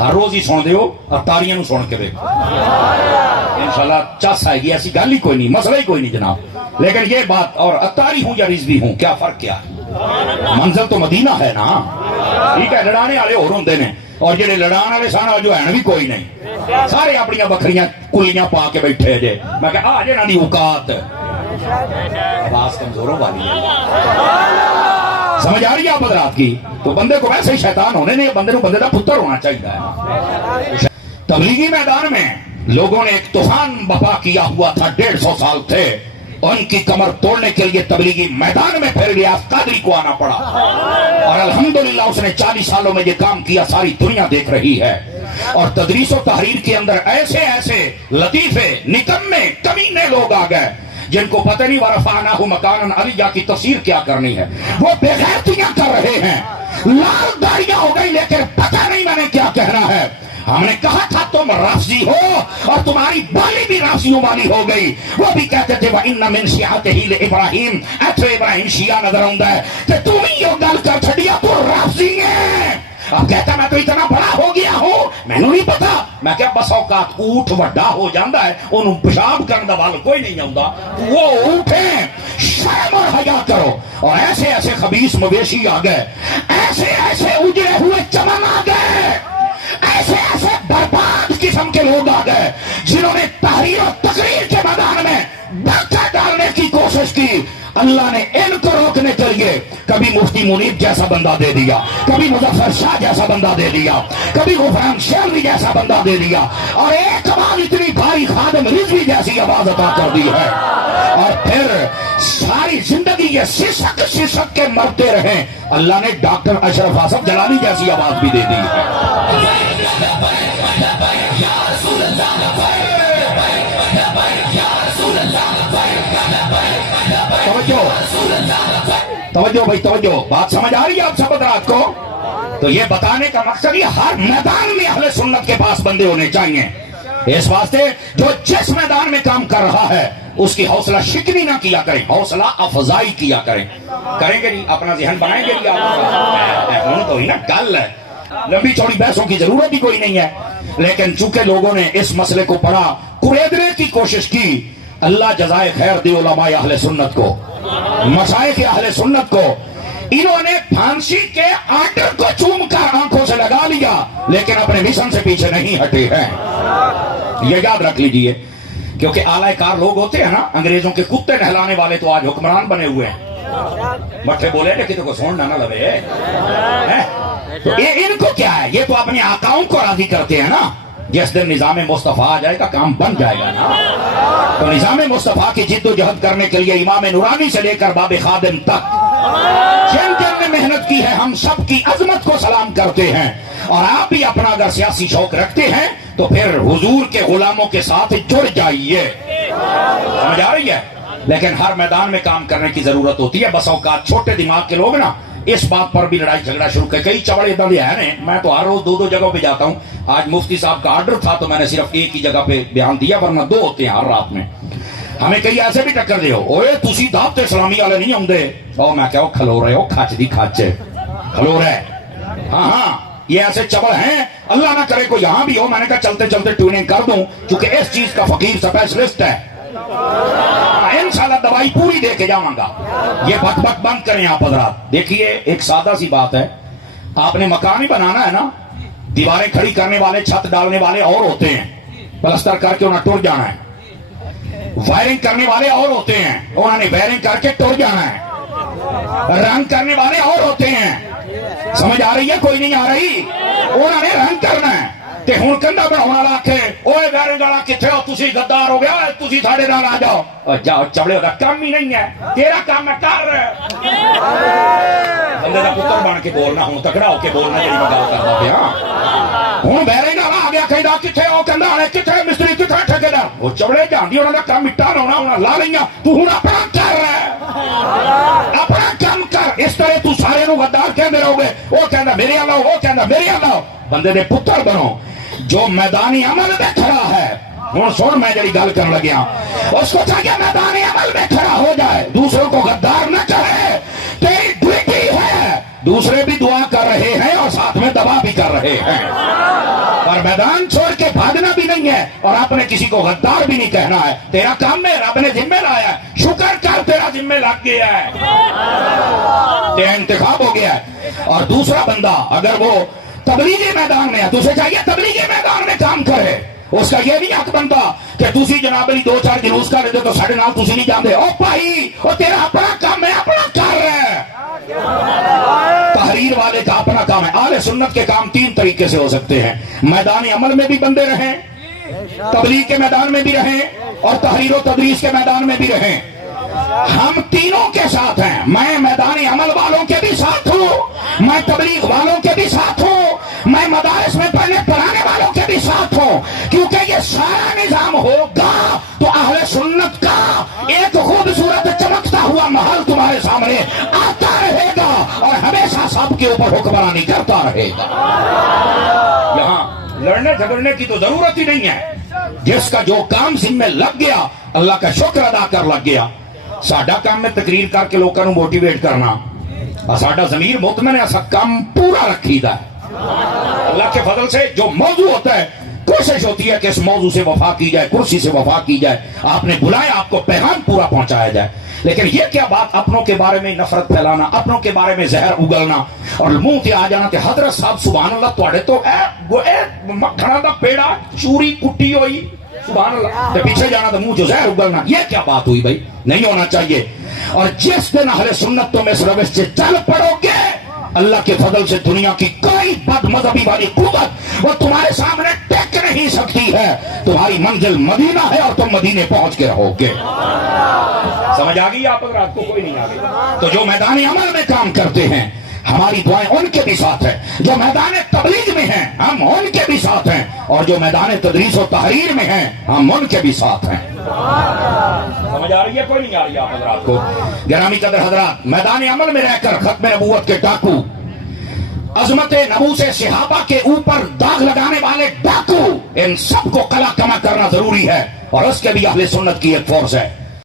ہر روز ہی سن دیو اتاریاں نو سن کے دیکھو انشاءاللہ چس آئے گی. ایسی گل ہی کوئی نہیں, مسئلہ ہی کوئی نہیں جناب. لیکن یہ بات, اور اتاری ہوں یا رضوی ہوں, کیا فرق کیا ہے؟ منزل تو مدینہ ہے نا. ٹھیک ہے, لڑانے والے اور ہوندے نے, اور جڑے لڑان والے سن جو ہے بھی کوئی نہیں, سارے اپنی بکریاں کلیاں پا کے بیٹھے جے. میں کہ آ جے دی اوقات. آواز کمزوروں والی ہے, سمجھ آ رہی ہے آپ حضرات کی؟ تو بندے کو ویسے ہی شیطان ہونے نہیں, بندے کو بندے کا پتر ہونا چاہیے ہے. تبلیغی میدان میں لوگوں نے ایک طوفان بپا کیا ہوا تھا, 150 سال تھے, ان کی کمر توڑنے کے لیے تبلیغی میدان میں پھر ریاض قادری کو آنا پڑا, اور الحمدللہ اس نے 40 سالوں میں یہ کام کیا, ساری دنیا دیکھ رہی ہے. اور تدریس و تحریر کے اندر ایسے ایسے لطیفے نکمے کمینے لوگ آ گئے جن کو پتہ نہیں ورفعناہ مکانا علیہ کی تفسیر کیا کرنی ہے. وہ بے غیرتیاں کر رہے ہیں, لال داڑیاں ہو گئی لیکن پتہ نہیں میں نے کیا کہنا ہے. ہم نے کہا تھا تم رافضی ہو, اور تمہاری بالی بھی رافضیوں والی ہو گئی. وہ بھی کہتے تھے وَإِنَّ مِن شِيعَتِهِ لِإِبْرَاهِيمَ, ایتھے ابراہیم شیعہ نظر آؤں ہے کہ تم ہی یہ گل کر چھڑیا تو رافضی ہے. اب کہتا میں تو اتنا بڑا ہو گیا ہوں, میں نے نہیں پتا. میں کیا بس اوقات اونٹ وڈا ہو جاندہ ہے, انہوں پیشاب کرنے والا کوئی نہیں آؤں. وہ اونٹیں شرم اور حیا کرو. اور ایسے ایسے خبیث مویشی آ گئے, ایسے ایسے اجڑے ہوئے چمن آ گئے, ایسے ایسے برباد قسم کے لوگ آ گئے جنہوں نے تحریر اور تقریر کے میدان میں ڈاکہ ڈالنے کی کوشش کی. اللہ نے ان کو روکنے کے لیے کبھی مفتی منیب جیسا بندہ دے دیا, کبھی مظفر شاہ جیسا بندہ دے دیا, کبھی غفران شیروی جیسا بندہ دے دیا, اور ایک آواز اتنی بھاری خادم رضوی جیسی آواز عطا کر دی ہے. اور پھر ساری زندگی یہ سسک سسک کے مرتے رہے. اللہ نے ڈاکٹر اشرف آصف جلانی جیسی آواز بھی دے دی ہے. توجہ بھائی توجہ, بات سمجھ آ رہی ہے آپ سب حضرات کو؟ تو یہ بتانے کا مقصد یہ ہر میدان میں اہل سنت کے پاس بندے ہونے چاہیے. اس واسطے جو جس میدان میں کام کر رہا ہے اس کی حوصلہ شکنی نہ کیا کریں, حوصلہ افزائی کیا کریں. کریں گے نہیں, اپنا ذہن بنائیں گے نہیں, تو ہی نا گل ہے. لمبی چوڑی بحثوں کی ضرورت ہی کوئی نہیں ہے. لیکن چونکہ لوگوں نے اس مسئلے کو پڑھا, کریدنے کی کوشش کی, اللہ جزائے خیر دی علماء اہل سنت کو, مشائخ اہل سنت کو. انہوں نے پھانسی کے آرڈر کو چوم کر آنکھوں سے لگا لیا, لیکن اپنے مشن سے پیچھے نہیں ہٹے ہیں. یہ یاد رکھ لیجئے, کیونکہ اعلی کار لوگ ہوتے ہیں نا, انگریزوں کے کتے نہلانے والے تو آج حکمران بنے ہوئے ہیں. مٹھے بولے لیکن تو کو سوننا نہ لوے. تو ان کو کیا ہے, یہ تو اپنے آقاؤں کو راضی کرتے ہیں نا. جس دن نظام مصطفیٰ آ جائے گا کام بن جائے گا نا. تو نظام مصطفیٰ کی جد و جہد کرنے کے لیے امام نورانی سے لے کر باب خادم تک جن جن نے محنت کی ہے, ہم سب کی عظمت کو سلام کرتے ہیں. اور آپ بھی اپنا اگر سیاسی شوق رکھتے ہیں تو پھر حضور کے غلاموں کے ساتھ جڑ جائیے. سمجھ آ رہی ہے؟ لیکن ہر میدان میں کام کرنے کی ضرورت ہوتی ہے. بس اوقات چھوٹے دماغ کے لوگ نا اس بات پر بھی لڑائی جھگڑا شروع کر. کئی چوڑے ادھر ہے نا, میں تو ہر روز 2 جگہوں پہ جاتا ہوں. آج مفتی صاحب کا آرڈر تھا تو میں نے صرف ایک ہی جگہ پہ بیان دیا, ورنہ 2 ہوتے ہیں ہر رات میں. ہمیں کئی ایسے بھی ٹکر دے ہو, اوے تسی دعوت اسلامی والے نہیں آؤندے. اور میں کہا کھلو رہے ہو, کھچ دی کھچ کھلو رہے. ہاں ہاں, یہ ایسے چبل ہیں, اللہ نہ کرے کوئی یہاں بھی ہو. میں نے کہا چلتے چلتے ٹیوننگ کر دوں, کیونکہ اس چیز کا فقیر اسپیشلسٹ ہے. انشاءاللہ دوائی پوری دے کے جاؤں گا. یہ بک بک بند کریں آپ حضرات. دیکھیے ایک سادہ سی بات ہے, آپ نے مکان ہی بنانا ہے نا, دیواریں کھڑی کرنے والے, چھت ڈالنے والے اور ہوتے ہیں, پلستر کر کے انہیں ٹر جانا ہے. وائرنگ کرنے والے اور ہوتے ہیں, انہوں نے وائرنگ کر کے ٹر جانا ہے. رنگ کرنے والے اور ہوتے ہیں. سمجھ آ رہی ہے کوئی نہیں آ رہی؟ انہوں نے رنگ کرنا ہے. تے ہن کندا بناون والا آکھے اوے وائرنگ والا کتھے ہو, تسی غدار ہو گیا, تسی ساڈے نال آ جاؤ. جاؤ چبڑے دا کام ہی نہیں ہے, تیرا کام میں کر رہا. بندے دا پتر بن کے بولنا, ہوں تکڑا ہو کے بولنا جڑی میں گل کردا پیا. ہوں وائرنگ والا آ گیا, کہندا کتھے ہو, کہندا ہنے کتھے مستری کتھے ٹھیکیدار. او چبڑے جاندی انہاں دا کام مٹا ہونا, انہاں لا لئیاں, تو ہن اپنا کر رہا, اپنا کام کر. اس طرح تو سارے نو غدار کہندے رہو گے, وہ کہندا میرے اللہ, وہ کہندا میرے اللہ. بندے دے پتر بنو جو میدانی عمل میں کھڑا ہے. ہوں سن میں جڑی گل کرن لگیا, اس کو چاہیے میدانی عمل میں کھڑا ہو جائے, دوسروں کو غدار نہ کرے. تیری ڈیوٹی ہے, دوسرے بھی دعا کر رہے ہیں اور ساتھ میں دبا بھی کر رہے ہیں. اور میدان چھوڑ کے بھاگنا بھی نہیں ہے اور آپ نے کسی کو غدار بھی نہیں کہنا ہے. تیرا کام میں رب نے ذمہ لایا ہے, شکر کر تیرا ذمہ لگ گیا ہے, تیرا انتخاب ہو گیا ہے. اور دوسرا بندہ اگر وہ تبلیغی میدان میں ہے تو اسے چاہیے تبلیغی میدان میں کام کرے. اس کا یہ نہیں حق بنتا کہ تسی جناب علی 2-4 جلوس کر دے تو ساڑھے نال تسی نہیں جاندے. او بھائی وہ تیرا اپنا کام ہے, اپنا کر رہا ہے. تحریر والے کا اپنا کام ہے. اہل سنت کے کام 3 طریقے سے ہو سکتے ہیں. میدان عمل میں بھی بندے رہیں, تبلیغ کے میدان میں بھی رہیں, اور تحریر و تدریس کے میدان میں بھی رہیں. ہم تینوں کے ساتھ ہیں. میں میدان عمل والوں کے بھی ساتھ ہوں, میں تبلیغ والوں کے بھی ساتھ ہوں, میں مدارس میں پڑھانے والوں کے بھی ساتھ ہوں. کیونکہ یہ سارا نظام ہوگا تو اہل سنت کا ایک خوبصورت چمکتا ہوا محل تمہارے سامنے آتا رہے گا اور ہمیشہ سب کے اوپر حکمرانی کرتا رہے گا. یہاں لڑنے جھگڑنے کی تو ضرورت ہی نہیں ہے. جس کا جو کام ذمہ لگ گیا اللہ کا شکر ادا کر لگ گیا. ساڈا کام میں تقریر کر کے لوگوں کو موٹیویٹ کرنا, اور ساڈا ضمیر مطمئن ہے, ایسا کام پورا رکھی دا ہے. اللہ کے فضل سے جو موضوع ہوتا ہے کوشش ہوتی ہے کہ اس موضوع سے وفا کی جائے, کرسی سے وفا کی جائے. آپ نے بلایا, آپ کو پیغام پورا پہنچایا جائے. لیکن یہ کیا بات اپنوں کے بارے میں نفرت پھیلانا, اپنوں کے بارے میں زہر اگلنا اور منہ تے آ جانا کہ حضرت صاحب سبحان اللہ تواڈے تو مکھنا دا پیڑا چوری کٹی ہوئی سبحان اللہ, تے پیچھے جانا تو منہ جو زہر اگلنا. یہ کیا بات ہوئی بھائی؟ نہیں ہونا چاہیے. اور جس دن اہل سنت تم اس روش سے چل پڑو گے اللہ کے فضل سے دنیا کی کوئی بد مذہبی والی قوت وہ تمہارے سامنے ٹک نہیں سکتی ہے. تمہاری منزل مدینہ ہے اور تم مدینے پہنچ کے رہو گے. سمجھ آ گئی آپ اگر آپ کو کوئی نہیں آ گئی تو جو میدان عمل میں کام کرتے ہیں ہماری دعائیں ان کے بھی ساتھ ہیں. جو میدان تبلیغ میں ہیں ہم ان کے بھی ساتھ ہیں, اور جو میدان تدریس و تحریر میں ہیں ہم ان کے بھی ساتھ ہیں. سمجھ آ رہی ہے کوئی نہیں آ رہی ہے آپ حضرات کو؟ گرامی قدر حضرات, میدان عمل میں رہ کر ختم نبوت کے ڈاکو, عظمت نبوت صحابہ کے اوپر داغ لگانے والے ڈاکو, ان سب کو قلع کما کرنا ضروری ہے. اور اس کے بھی اہل سنت کی ایک فورس ہے.